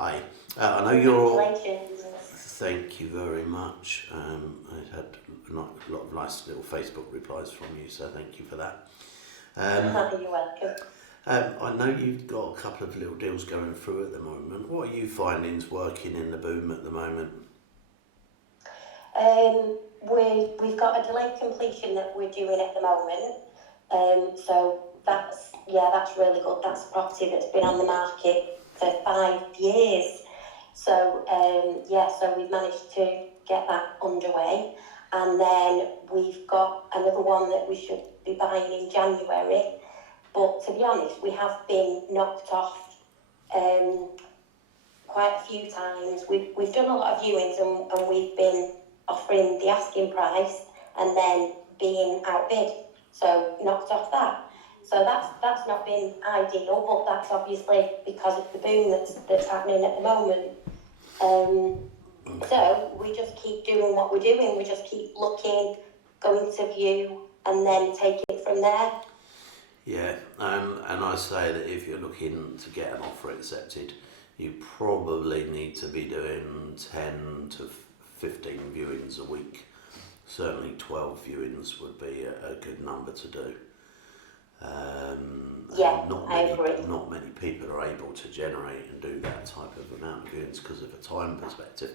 Hi. I know you're. Congratulations. Thank you very much. I had a lot of nice little Facebook replies from you, so thank you for that. You're welcome. I know you've got a couple of little deals going through at the moment. What are you finding is working in the boom at the moment? We've got a delayed completion that we're doing at the moment. So that's really good. That's a property that's been on the market for 5 years. So so we've managed to get that underway, and then we've got another one that we should be buying in January. But to be honest, we have been knocked off quite a few times. We've done a lot of viewings, and we've been offering the asking price and then being outbid, so knocked off that. So that's not been ideal, but that's obviously because of the boom that's happening at the moment. So we just keep doing what we're doing. We just keep looking, going to view, and then take it from there. Yeah, and I say that if you're looking to get an offer accepted, you probably need to be doing 10 to 15 viewings a week. Certainly 12 viewings would be a good number to do. I agree. Not many people are able to generate and do that type of amount of viewings because of a time perspective.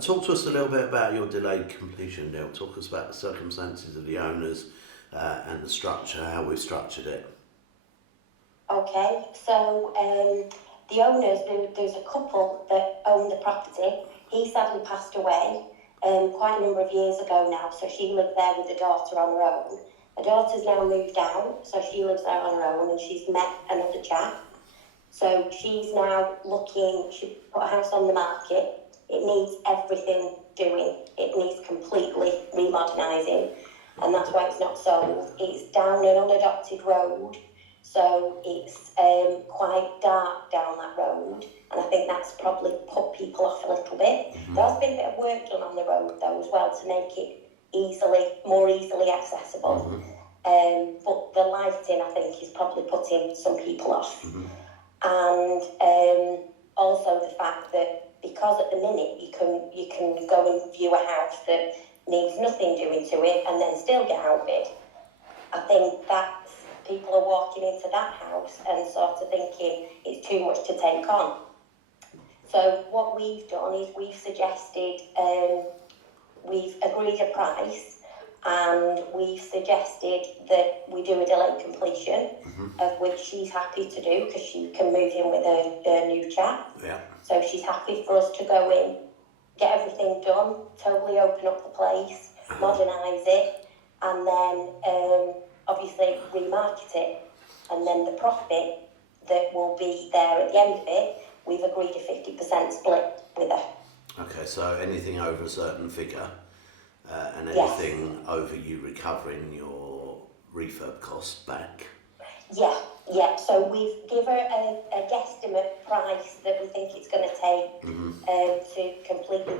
Talk to us a little bit about your delayed completion deal. Talk us about the circumstances of the owners and the structure, how we've structured it. Okay, so the owners, there's a couple that own the property. He sadly passed away quite a number of years ago now, so she lived there with a daughter on her own. Her daughter's now moved out, so she lives there on her own, and she's met another chap. So she's now looking, she put a house on the market. It needs everything doing. It needs completely remodernising, and that's why it's not sold. It's down an unadopted road, so it's quite dark down that road, and I think that's probably put people off a little bit. There's been a bit of work done on the road though as well to make it more easily accessible. But the lighting, I think, is probably putting some people off. And also the fact that because at the minute you can go and view a house that needs nothing doing to it and then still get outbid. I think that people are walking into that house and sort of thinking it's too much to take on. So what we've done is we've suggested, we've agreed a price, and we've suggested that we do a delayed completion, of which she's happy to do because she can move in with her new chap. Yeah. So she's happy for us to go in, get everything done, totally open up the place, modernise it, and then obviously remarket it. And then the profit that will be there at the end of it, we've agreed a 50% split with her. Okay, so anything over a certain figure and anything over you recovering your refurb costs back? Yeah. So we've given her a guesstimate price that we think it's going to take to completely,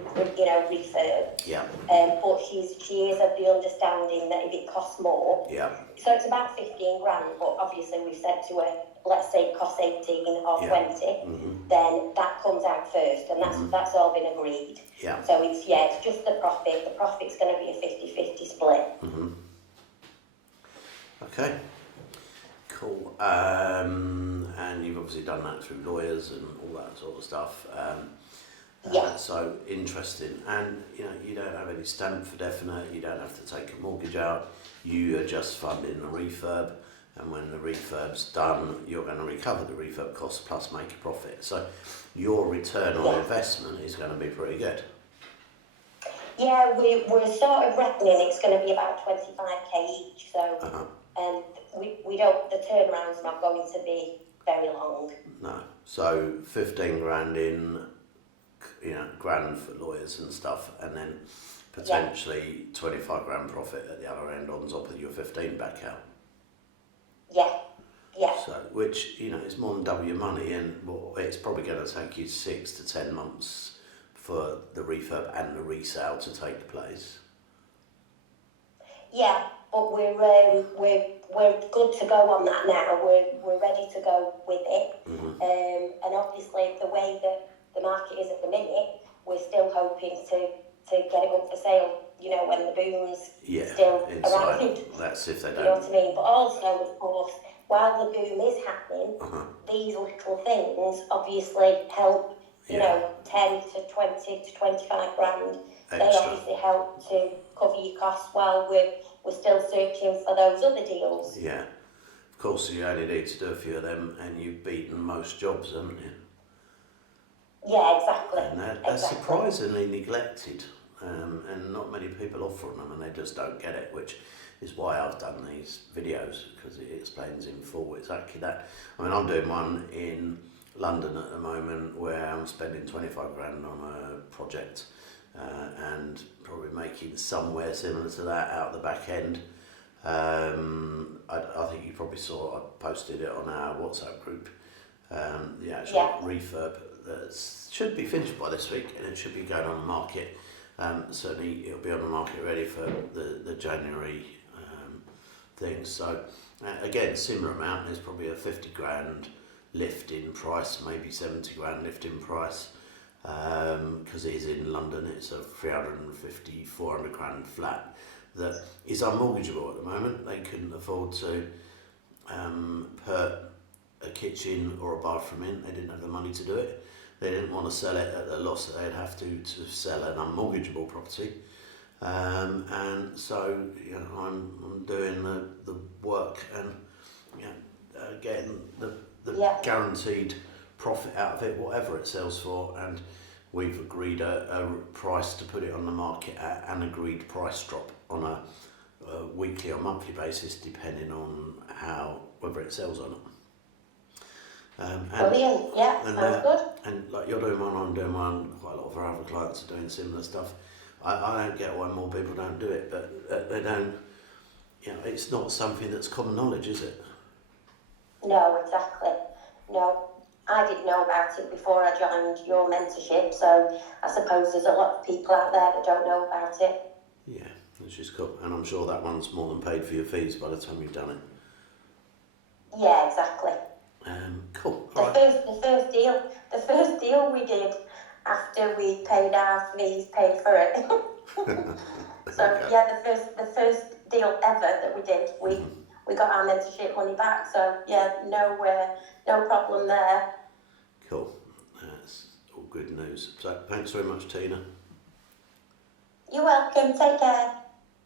refurb. Yeah. But she is of the understanding that if it costs more, so it's about 15 grand. But obviously we've said to her, let's say it costs 18 or 20, then that comes out first, and that's all been agreed. Yeah. So it's just the profit. The profit's going to be a 50-50 split. Okay. Cool. And you've obviously done that through lawyers and all that sort of stuff. So interesting. And you don't have any stamp for definite. You don't have to take a mortgage out. You are just funding the refurb. And when the refurb's done, you're going to recover the refurb costs plus make a profit. So your return on investment is going to be pretty good. Yeah, we're sort of reckoning it's going to be about 25k each. So we don't. The turnaround's not going to be very long. No. So 15 grand in, grand for lawyers and stuff, and then potentially 25 grand profit at the other end on top of your 15 back out. Yeah. So, which, is more than double your money, and it's probably going to take you 6 to 10 months for the refurb and the resale to take place. Yeah, but we're good to go on that now. We're ready to go with it. And obviously the way that the still hoping to get it up for sale, you know, when the boom's Yeah, still inside. around. That's if they You know don't. what I mean? But also, of course, while the boom is happening, Uh-huh. these little things obviously help, you Yeah. know, 10 to 20 to 25 grand. They Extra. obviously help to cover your costs while we're still searching for those other deals. Yeah. Of course, you only need to do a few of them, and you've beaten most jobs, haven't you? Yeah, exactly. And they're Exactly. surprisingly neglected, and not many people offer them, and they just don't get it, which is why I've done these videos, because it explains in full exactly that. I mean, I'm doing one in London at the moment where I'm spending 25 grand on a project, and probably making somewhere similar to that out the back end. I think you probably saw I posted it on our WhatsApp group. The actual refurb that should be finished by this week, and it should be going on the market. Certainly it'll be on the market ready for the January thing. So again, similar amount. There's probably a 50 grand lift in price, maybe 70 grand lift in price, because it is in London. It's a 350, 400 grand flat that is unmortgageable at the moment. They couldn't afford to put a kitchen or a bathroom in. They didn't have the money to do it. They didn't want to sell it at the loss that they'd have to sell an unmortgageable property. And so, you know, I'm doing the work and, you know, getting the guaranteed profit out of it, whatever it sells for. And we've agreed a price to put it on the market at, an agreed price drop on a weekly or monthly basis, depending on whether it sells or not. Brilliant, yeah, sounds good. And like you're doing one, I'm doing one, quite a lot of our other clients are doing similar stuff. I don't get why more people don't do it, but they don't, you know, it's not something that's common knowledge, is it? No, exactly. No, I didn't know about it before I joined your mentorship, so I suppose there's a lot of people out there that don't know about it. Yeah, which is cool. And I'm sure that one's more than paid for your fees by the time you've done it. Yeah, exactly. Cool. The first deal we did after we paid our fees, paid for it. So Okay. yeah, the first deal ever that we did, we got our mentorship money back. So yeah, no problem there. Cool. That's all good news. So thanks very much, Tina. You're welcome. Take care.